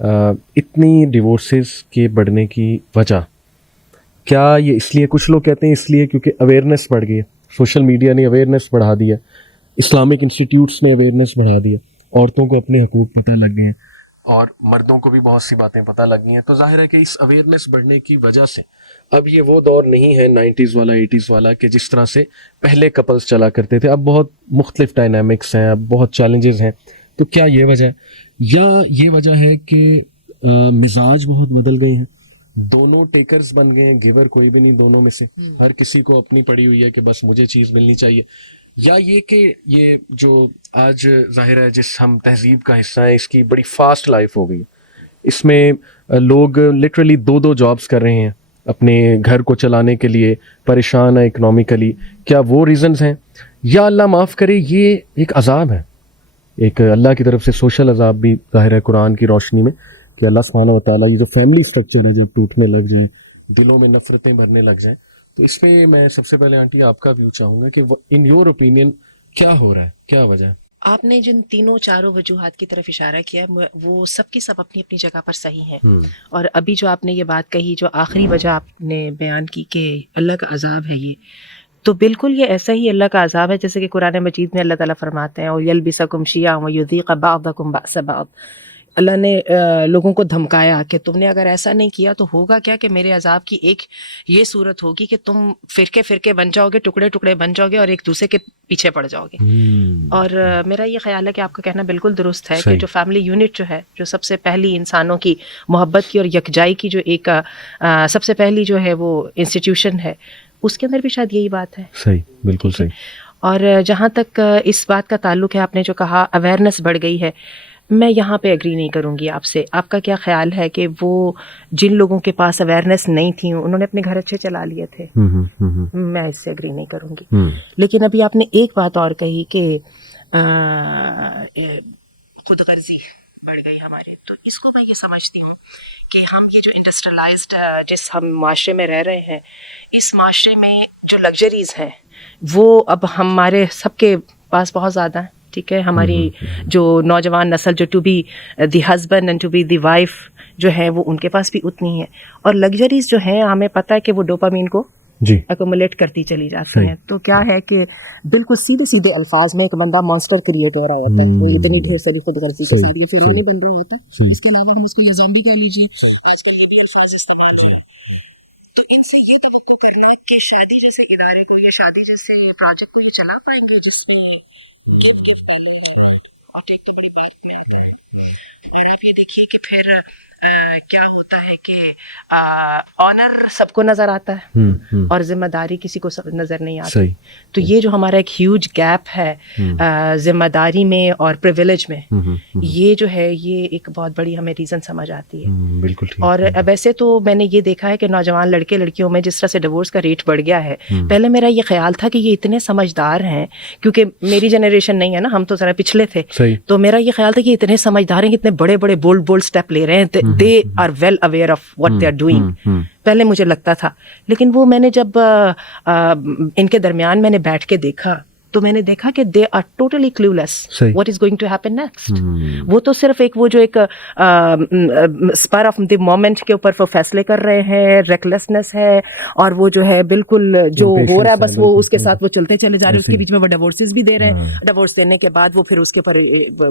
اتنی ڈیورسز کے بڑھنے کی وجہ کیا یہ اس لیے، کچھ لوگ کہتے ہیں اس لیے کیونکہ اویئرنیس بڑھ گئی ہے، سوشل میڈیا نے اویئرنیس بڑھا دی ہے، اسلامک انسٹیٹیوٹس نے اویئرنیس بڑھا دی ہے، عورتوں کو اپنے حقوق پتہ لگ گئے ہیں اور مردوں کو بھی بہت سی باتیں پتہ لگ گئی ہیں، تو ظاہر ہے کہ اس اویئرنیس بڑھنے کی وجہ سے اب یہ وہ دور نہیں ہے 90s والا 80s والا کہ جس طرح سے پہلے کپلز چلا کرتے تھے، اب بہت مختلف ڈائنامکس ہیں، اب بہت چیلنجز ہیں. تو کیا یہ وجہ ہے یا یہ وجہ ہے کہ مزاج بہت بدل گئے ہیں، دونوں ٹیکرز بن گئے ہیں، گیور کوئی بھی نہیں دونوں میں سے، ہر کسی کو اپنی پڑی ہوئی ہے کہ بس مجھے چیز ملنی چاہیے، یا یہ کہ یہ جو آج ظاہر ہے جس ہم تہذیب کا حصہ ہیں اس کی بڑی فاسٹ لائف ہو گئی، اس میں لوگ لٹرلی 2 جابس کر رہے ہیں اپنے گھر کو چلانے کے لیے، پریشان ہیں اکنامیکلی، کیا وہ ریزنز ہیں یا اللہ معاف کرے یہ ایک عذاب ہے، ایک اللہ کی طرف سے سوشل عذاب بھی ظاہر ہے قرآن کی روشنی میں کہ اللہ سبحانہ و تعالیٰ یہ جو فیملی سٹرکچر ہے جب ٹوٹنے لگ جائیں، دلوں میں نفرتیں بھرنے لگ جائیں. تو اس پہ میں سب سے پہلے آنٹی آپ کا ویو چاہوں گا کہ ان یور اوپینین کیا ہو رہا ہے، کیا وجہ ہے؟ آپ نے جن تینوں چاروں وجوہات کی طرف اشارہ کیا وہ سب کی سب اپنی اپنی جگہ پر صحیح ہیں، اور ابھی جو آپ نے یہ بات کہی، جو آخری وجہ آپ نے بیان کی کہ اللہ کا عذاب ہے، یہ تو بالکل یہ ایسا ہی اللہ کا عذاب ہے جیسے کہ قرآن مجید میں اللہ تعالیٰ فرماتے ہیں اور یلبسکم شیعا ویذیق بعضکم بأس بعض. اللہ نے لوگوں کو دھمکایا کہ تم نے اگر ایسا نہیں کیا تو ہوگا کیا کہ میرے عذاب کی ایک یہ صورت ہوگی کہ تم فرقے فرقے بن جاؤ گے، ٹکڑے ٹکڑے بن جاؤ گے اور ایک دوسرے کے پیچھے پڑ جاؤ گے. اور میرا یہ خیال ہے کہ آپ کا کہنا بالکل درست ہے کہ جو فیملی یونٹ جو ہے، جو سب سے پہلی انسانوں کی محبت کی اور یکجائی کی جو ایک سب سے پہلی جو ہے وہ انسٹیٹیوشن ہے، اس کے اندر بھی شاید یہی بات ہے. صحیح، بالکل صحیح. اور جہاں تک اس بات کا تعلق ہے، آپ نے جو کہا اویئرنیس بڑھ گئی ہے، میں یہاں پہ ایگری نہیں کروں گی آپ سے. آپ کا کیا خیال ہے کہ وہ جن لوگوں کے پاس اویئرنیس نہیں تھی انہوں نے اپنے گھر اچھے چلا لیے تھے؟ میں اس سے ایگری نہیں کروں گی. لیکن ابھی آپ نے ایک بات اور کہی کہ خود غرضی بڑھ گئی ہمارے، تو اس کو میں یہ سمجھتی ہوں کہ ہم یہ جو انڈسٹریلائزڈ جس ہم معاشرے میں رہ رہے ہیں، اس معاشرے میں جو لگژریز ہیں وہ اب ہمارے سب کے پاس بہت زیادہ ہیں. ٹھیک ہے، ہماری جو نوجوان نسل جو to be the husband and to be the wife جو ہے وہ ان کے پاس بھی اتنی ہے، اور لگژریز جو ہیں ہمیں پتہ ہے کہ وہ ڈوپامین کو ایکومولیٹ کرتی چلی جاتی ہیں. تو کیا ہے کہ بالکل سیدھے سیدھے الفاظ میں ایک بندہ مانسٹر کریٹ ہو رہا ہوتا ہے، اتنی ڈھیر ساری خود غرضی کے ساتھ یہ فیملی بن رہا ہوتا ہے. اس کے علاوہ ہم اس کو یا زامبی کہہ لیجیے، آج کل یہ بھی الفاظ استعمال ہو رہا ہے. تو ان سے یہ توقع کرنا کہ شادی جیسے ادارے کو یا شادی جیسے پروجیکٹ کو یہ چلا پائیں گے جس میں اور ایک تو بڑی بات میں ہوتا ہے. اور آپ یہ دیکھیے کہ پھر کیا ہوتا ہے کہ آنر سب کو نظر آتا ہے اور ذمہ داری کسی کو نظر نہیں آتی. تو یہ جو ہمارا ایک ہیوج گیپ ہے ذمہ داری میں اور پریویلیج میں، یہ جو ہے یہ ایک بہت بڑی ہمیں ریزن سمجھ آتی ہے. بالکل. اور ویسے تو میں نے یہ دیکھا ہے کہ نوجوان لڑکے لڑکیوں میں جس طرح سے ڈیورس کا ریٹ بڑھ گیا ہے، پہلے میرا یہ خیال تھا کہ یہ اتنے سمجھدار ہیں، کیونکہ میری جنریشن نہیں ہے نا، ہم تو ذرا پچھلے تھے، تو میرا یہ خیال تھا کہ اتنے سمجھدار ہیں، اتنے بڑے بڑے بولڈ اسٹیپ لے رہے ہیں، they are well aware of what they are doing. پہلے مجھے لگتا تھا، لیکن وہ میں نے جب ان کے درمیان میں نے بیٹھ کے دیکھا تو میں نے دیکھا کہ they are totally clueless what is going to happen next. وہ تو صرف ایک وہ جو ایک اسپر آف دی مومنٹ کے اوپر وہ فیصلے کر رہے ہیں، ریکلیسنس ہے، اور وہ جو ہے بالکل جو ہو رہا ہے بس وہ اس کے ساتھ وہ چلتے چلے جا رہے ہیں. اس کے بیچ میں وہ ڈیورسز بھی دے رہے ہیں، ڈیورس دینے کے بعد وہ پھر اس کے اوپر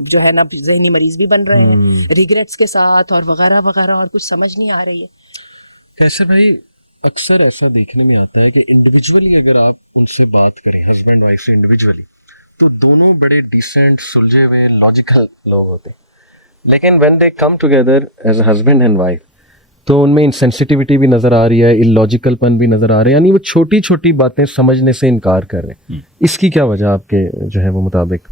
جو ہے نا ذہنی مریض بھی بن رہے ہیں ریگریٹس کے ساتھ اور وغیرہ وغیرہ، اور کچھ سمجھ نہیں آ رہی ہے. کیسے بھائی اکثر ایسا دیکھنے میں آتا ہے کہ انڈیویجولی اگر آپ ان سے بات کریں، ہسبینڈ وائف سے انڈیویجولی، تو دونوں بڑے ڈیسنٹ سلجھے ہوئے لاجیکل لوگ ہوتے ہیں، لیکن when they come together as a husband and wife تو ان میں انسینسٹیوٹی بھی نظر آ رہی ہے، اللاجیکل پن بھی نظر آ رہا ہے، یعنی وہ چھوٹی چھوٹی باتیں سمجھنے سے انکار کر رہے ہیں. اس کی کیا وجہ آپ کے جو ہے وہ مطابق؟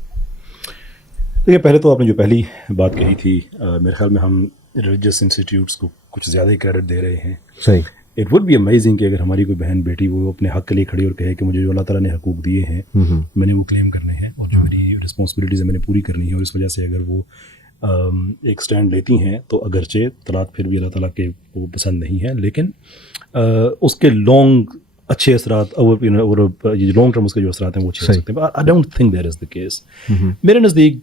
دیکھیے، پہلے تو آپ نے جو پہلی بات کہی تھی، میرے خیال میں ہم ریلیجیس انسٹیٹیوٹس کو کچھ زیادہ ہی کریڈٹ دے رہے ہیں. صحیح. اٹ وڈ بی امیزنگ کہ اگر ہماری کوئی بہن بیٹی وہ اپنے حق کے لیے کھڑی اور کہے کہ مجھے جو اللہ تعالیٰ نے حقوق دیے ہیں میں نے وہ کلیم کرنے ہیں، اور جو میری رسپانسبلٹیز ہیں میں نے پوری کرنی ہے، اور اس وجہ سے اگر وہ ایک سٹینڈ لیتی ہیں تو اگرچہ طلاق پھر بھی اللہ تعالیٰ کے وہ پسند نہیں ہے، لیکن اس کے لانگ اچھے اثرات اور لانگ ٹرم اس کے جو اثرات ہیں وہ اچھے ہو سکتے ہیں. I don't think that is the case. میرے نزدیک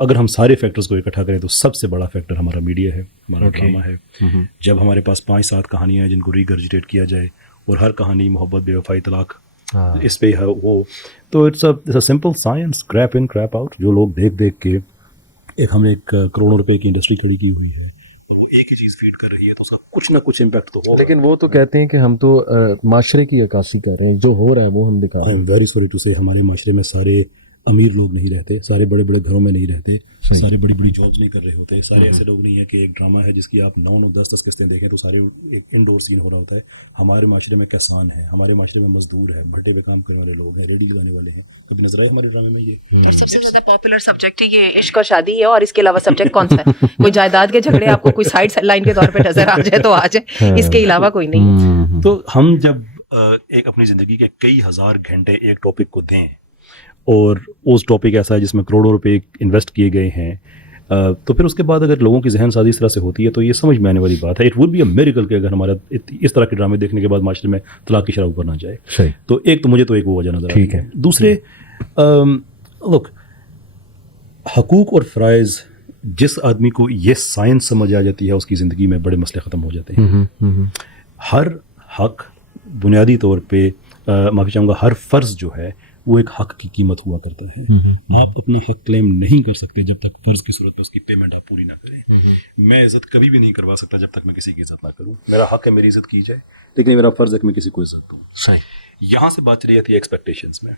اگر ہم سارے فیکٹرز کو اکٹھا کریں تو سب سے بڑا فیکٹر ہمارا میڈیا ہے, ہمارا ڈرامہ ہے. جب ہمارے پاس 5-7 کہانیاں ہیں جن کو ریگرجیٹیٹ کیا جائے اور ہر کہانی محبت, بے وفائی, طلاق اس پہ ہے وہ, تو it's a simple science, creep in creep out. جو لوگ دیکھ کے ہم ایک کروڑوں روپے کی انڈسٹری کھڑی کی ہوئی ہے, ایک ہی چیز فیڈ کر رہی ہے, تو اس کا کچھ نہ کچھ امپیکٹ تو ہوگا. لیکن وہ تو کہتے ہیں کہ ہم تو معاشرے کی عکاسی کر رہے ہیں, جو ہو رہا ہے وہ ہم دکھا رہے ہیں. I am very sorry to say ہمارے معاشرے میں سارے امیر لوگ نہیں رہتے, سارے بڑے بڑے گھروں میں نہیں رہتے, سارے بڑی بڑی جابس نہیں کر رہے ہوتے, سارے ایسے لوگ نہیں ہیں کہ ایک ڈرامہ ہے جس کی آپ 9-10 قسطیں دیکھیں تو سارے ایک انڈور سین ہو رہا ہوتا ہے. ہمارے معاشرے میں کسان ہے, ہمارے معاشرے میں مزدور ہے, بھٹے پہ کام کرنے والے لوگ ہیں, ریڈی لگانے والے ہیں. کبھی نظر آئے ہمارے ڈرامے میں یہ؟ اور سب سے زیادہ پاپولر سبجیکٹ یہ عشق اور شادی ہے, اور اس کے علاوہ سبجیکٹ کون سا ہے؟ کوئی جائیداد کے جھگڑے آپ کو کوئی سائڈ لائن کے طور پہ نظر آ جائے تو آ جائے, اس کے علاوہ کوئی نہیں ہے. تو ہم جب ایک اپنی زندگی کے کئی ہزار گھنٹے ایک ٹاپک کو دیں, اور اس ٹاپک ایسا ہے جس میں کروڑوں روپے انویسٹ کیے گئے ہیں, تو پھر اس کے بعد اگر لوگوں کی ذہن سازی اس طرح سے ہوتی ہے تو یہ سمجھ میں آنے والی بات ہے. It would be a miracle کہ اگر ہمارا اس طرح کے ڈرامے دیکھنے کے بعد معاشرے میں طلاق کی شرح اوپر نہ جائے. صحیح. تو ایک تو مجھے تو ایک وہ وجہ نظر ٹھیک ہے. دوسرے لوک حقوق اور فرائض, جس آدمی کو یہ سائنس سمجھ آ جاتی ہے اس کی زندگی میں بڑے مسئلے ختم ہو جاتے ہیں. ہر حق بنیادی طور پہ معافی چاہوں گا, ہر فرض جو ہے وہ ایک حق کی قیمت ہوا کرتا ہے. آپ اپنا حق کلیم نہیں کر سکتے جب تک فرض کی صورت پہ اس کی پیمنٹ آپ پوری نہ کریں. میں عزت کبھی بھی نہیں کروا سکتا جب تک میں کسی کی عزت نہ کروں. میرا حق ہے میری عزت کی جائے, لیکن میرا فرض ہے کہ میں کسی کو عزت دوں. صحیح. یہاں سے بات چلی جاتی ہے ایکسپیکٹیشنز میں.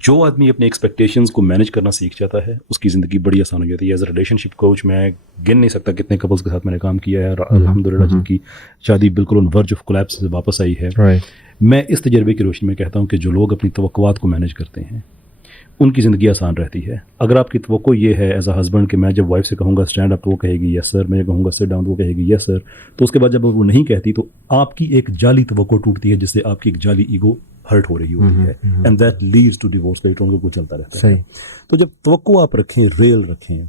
جو آدمی اپنے ایکسپیکٹیشنز کو مینیج کرنا سیکھ جاتا ہے اس کی زندگی بڑی آسان ہو جاتی ہے. As a relation ship coach میں گن نہیں سکتا کتنے کپلس کے ساتھ میں نے کام کیا ہے, اور الحمدللہ جن کی شادی بالکل ان ورج آف کولیپس سے واپس آئی ہے. میں اس تجربے کی روشنی میں کہتا ہوں کہ جو لوگ اپنی توقعات کو مینیج کرتے ہیں ان کی زندگی آسان رہتی ہے. اگر آپ کی توقع یہ ہے ایز اے ہسبینڈ کہ میں جب وائف سے کہوں گا اسٹینڈ اپ تو وہ کہے گی یس سر, میں کہوں گا سٹ ڈاؤن تو وہ کہے گی یس سر, تو اس کے بعد جب وہ نہیں کہتی تو آپ کی ایک جعلی توقع ٹوٹتی ہے جس سے آپ کی ایک جعلی ایگو ہرٹ ہو رہی ہوتی ہے, and that leads to divorce. کا ٹرون کو چلتا رہتا ہے. تو جب توقع آپ رکھیں, ریل رکھیں,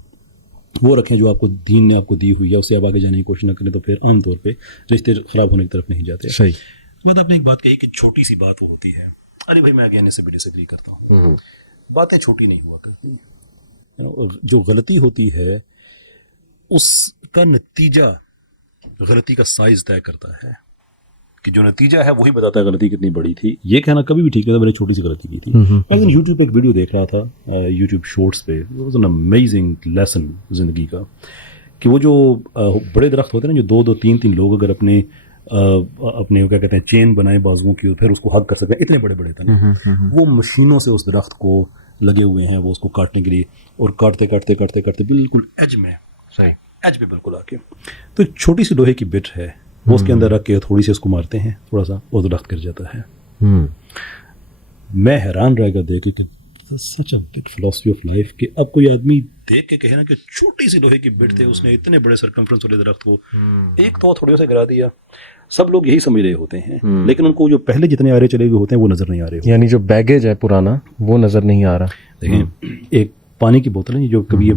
وہ رکھیں جو آپ کو دین نے آپ کو دی ہوئی ہے, اس سے آپ آگے جانے کی کوشش نہ کریں تو پھر عام طور پہ رشتے خراب ہونے کی طرف نہیں جاتے. صحیح. بعد آپ نے ایک بات کہی کہ چھوٹی سی بات وہ ہوتی ہے. ارے بھائی میں اگین اس سے بھی ڈس ایگری کرتا ہوں. باتیں چھوٹی نہیں ہوا کرتی. جو غلطی ہوتی ہے اس کا نتیجہ غلطی کا سائز طے کرتا ہے, کہ جو نتیجہ ہے وہی بتاتا ہے غلطی کتنی بڑی تھی. یہ کہنا کبھی بھی ٹھیک نہیں, میں نے چھوٹی سی غلطی کی تھی. میں یوٹیوب پہ ایک ویڈیو دیکھ رہا تھا, یوٹیوب شارٹس پہ, واز این امیزنگ لیسن زندگی کا, کہ وہ جو بڑے درخت ہوتے ہیں نا, جو 2-3 لوگ اگر اپنے کیا کہتے ہیں چین بنائے بازوؤں کی, پھر اس کو ہگ کر سکتے ہیں, اتنے بڑے بڑے تھے نا, وہ مشینوں سے اس درخت کو لگے ہوئے ہیں وہ اس کو کاٹنے کے لیے, اور کاٹتے کاٹتے کاٹتے کاٹتے بالکل ایج میں, ایج پہ بالکل آ کے, تو ایک چھوٹی سی لوہے کی بٹ ہے وہ اس کے اندر رکھ کے تھوڑی سی اس کو مارتے ہیں, تھوڑا سا وہ درخت گر جاتا ہے. میں حیران رہ گا دیکھ کے such a big philosophy of life, کہ اب کوئی آدمی دیکھ کے کہے نا کہ چھوٹی سی لوہے کی بٹ تھے, اس نے اتنے بڑے سرکمفرنس والے درخت کو ایک تو تھوڑی سے گرا دیا. سب لوگ یہی سمجھ رہے ہوتے ہیں, لیکن ان کو جو پہلے جتنے آرے چلے ہوئے ہوتے ہیں وہ نظر نہیں آ رہے. یعنی جو بیگیج ہے پرانا وہ نظر نہیں آ رہا. دیکھیں ایک پانی کی بوتل ہے جو کبھی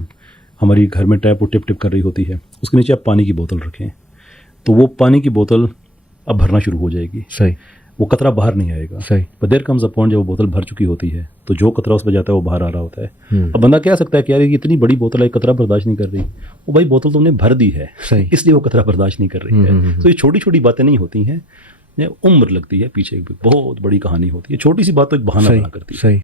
ہماری گھر میں ٹیپ ٹپ ٹپ کر رہی ہوتی ہے, اس کے نیچے آپ پانی کی بوتل رکھیں تو وہ پانی کی بوتل اب بھرنا شروع ہو جائے گی. صحیح. وہ قطرہ باہر نہیں آئے گا. صحیح. But there comes a point جب وہ بوتل بھر چکی ہوتی ہے تو جو قطرہ اس پہ جاتا ہے وہ باہر آ رہا ہوتا ہے. اب بندہ کہہ سکتا ہے کہ یار یہ اتنی بڑی بوتل ہے, قطرہ برداشت نہیں کر رہی. وہ بھائی بوتل تم نے بھر دی ہے, اس لیے وہ قطرہ برداشت نہیں کر رہی ہے. تو یہ چھوٹی چھوٹی باتیں نہیں ہوتی ہیں, عمر لگتی ہے پیچھے, بہت بڑی کہانی ہوتی ہے. چھوٹی سی بات تو ایک بہانہ بنا کرتی ہے. صحیح.